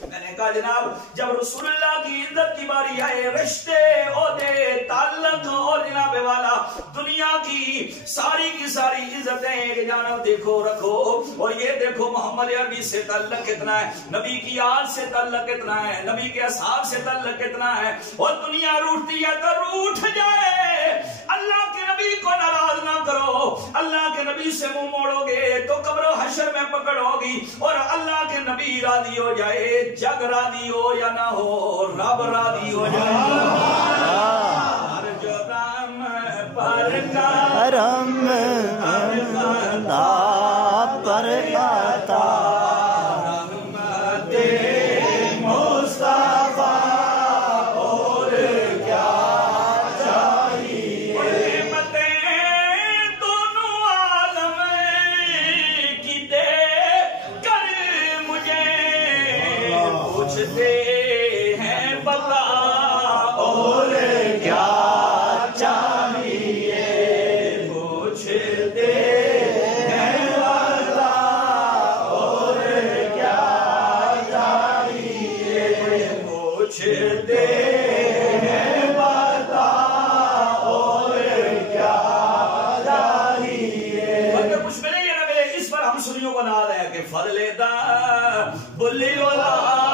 मैंने कहा जनाब जब रसूलुल्लाह की इज्जत की बारी आए, रिश्ते ओहदे ताल्लुक और जनाब वाला दुनिया की सारी इज्जतें एक जानब देखो रखो, और ये देखो मोहम्मद अरबी से ताल्लुक कितना है, नबी की आल से ताल्लुक कितना है, नबी के असहाब से ताल्लुक कितना है। और दुनिया रूठती है तो रूठ जाए, अल्लाह के नबी को नाराज ना करो। अल्लाह के नबी से मुंह मोड़ोगे तो कब्र हशर में पकड़ोगी, और अल्लाह के नबी राजी हो जाए, जग राजी हो या ना हो, रब राजी हो जाए। करम पर आता मुस्तफा और क्या चाहिए। दोनों आलम की दे कर मुझे पूछते हैं बता और क्या फजले दा बुल्ली वाला